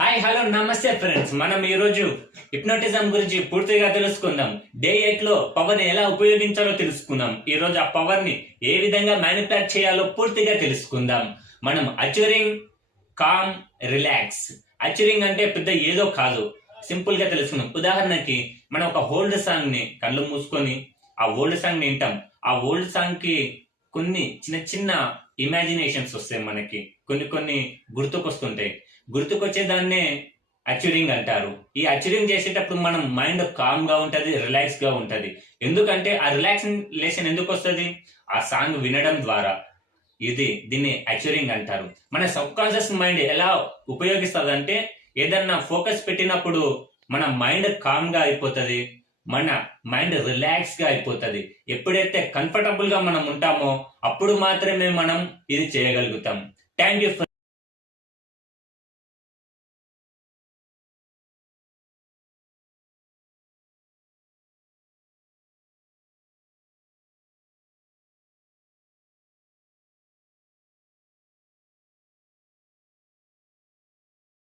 Hi hello నమస్తే friends, మనం ఈ రోజు హిప్నోటిజం గురించి పూర్తిగా తెలుసుకుందాం. డే 8 లో పవర్ ని ఎలా ఉపయోగించాలో తెలుసుకుందాం. ఈ రోజు ఆ పవర్ ని ఏ విధంగా మ్యానిపులేట్ చేయాలో పూర్తిగా తెలుసుకుందాం. మనం అచూరింగ్ కామ్ రిలాక్స్. అచూరింగ్ అంటే పెద్ద ఏదో కాదు, సింపుల్ గా తెలుసుకుందాం. ఉదాహరణకి మనం ఒక ఓల్డ్ సాంగ్ ని కళ్ళు మూసుకొని ఆ ఓల్డ్ సాంగ్ ని వింటాం. ఆ ఓల్డ్ సాంగ్ కి కొన్ని చిన్న చిన్న ఇమాజినేషన్స్ వస్తాయి, మనకి కొన్ని కొన్ని గుర్తుకొస్తుంటాయి. గుర్తుకొచ్చే దాన్నే అచ్యూరింగ్ అంటారు. ఈ అచ్యూరింగ్ చేసేటప్పుడు మనం మైండ్ కామ్ గా ఉంటది, రిలాక్స్ గా ఉంటది. ఎందుకంటే ఆ రిలాక్సేషన్ ఎందుకు వస్తుంది? ఆ సాంగ్ వినడం ద్వారా. దీన్ని అచ్యూరింగ్ అంటారు. మన సబ్ కాన్షియస్ మైండ్ ఎలా ఉపయోగిస్తుంది అంటే, ఏదన్నా ఫోకస్ పెట్టినప్పుడు మన మైండ్ కామ్ గా అయిపోతుంది, మన మైండ్ రిలాక్స్ గా అయిపోతుంది. ఎప్పుడైతే కంఫర్టబుల్ గా మనం ఉంటామో అప్పుడు మాత్రమే మనం ఇది చేయగలుగుతాం. Thank you.